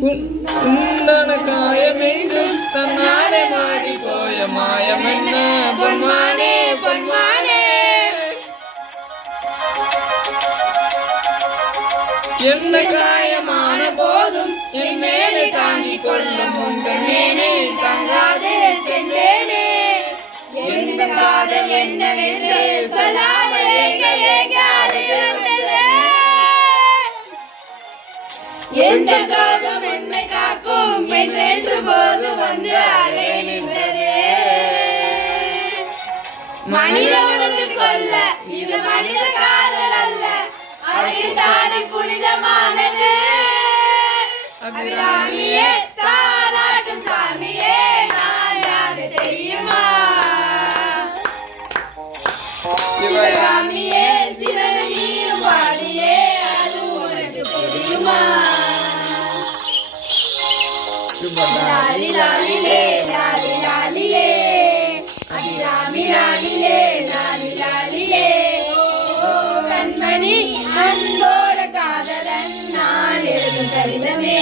உண்டான காயமெங்கும் தன்னாலே மாறி போய மாயம் என்ன பொன்மானே பொன்மானே எந்த காயமான போதும் என் மேலே தாங்கிக் கொள்ளும் உங்கள் மேலே தங்காதே சென்றேனே எந்த காதல் என்னவென்று சொல்லாமல் எந்த காலம் என்னை காக்கும் என்றென்று போது வந்து அறை நின்றதே மனிதனுக்கு கொல்ல இது மனித காதல் அல்ல அறிந்தாடி புனிதமானது அபிராமியே தாலாட்டும் சாமியே நான் யாரு தெரியுமா சிவகாமியே சிவனையும் வாடியே அது உனக்கு தெரியுமா லாலி லாலிலே லாலி லாலிலே அபிராமி லாலிலே லாலி லாலிலே ஓ கண்மணி அன்போட காதலன் நான் எழுதும் கடிதமே